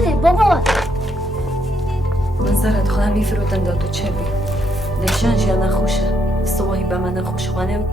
بله بابا. من زرت خواهم بیفروتن دادو چه بی. لیشان جیا نخوشه. صبحی به من خوش خانم